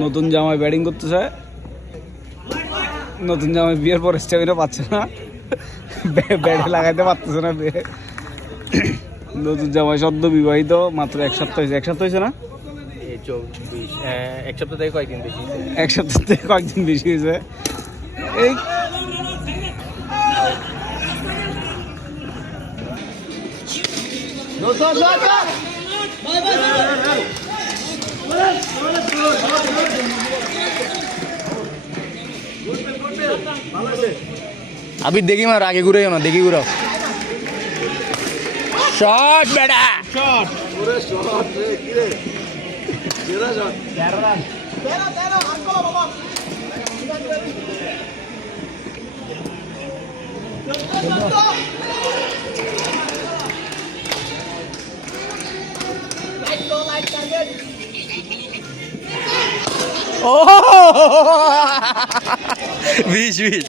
নতুন জামাই ব্যাটিং করতেছে, নতুন জামাই বিয়ের পর স্ট্যামিনা পাচ্ছে না, ব্যাটে লাগাইতে পারতেছে না। নতুন জামাই সদ্য বিবাহিত, মাত্র এক সপ্তাহ হয়েছে। এক সপ্তাহ হয়েছে না, এক সপ্তাহ থেকে কয়েকদিন বেশি, এক সপ্তাহ থেকে কয়েকদিন বেশি হয়েছে। এই अभी देखी मार आगे घुरे ना, देखी घुराओ शॉट बेटा শট পুরো শট রে কি রে জেরা শট 13 রান ओ 20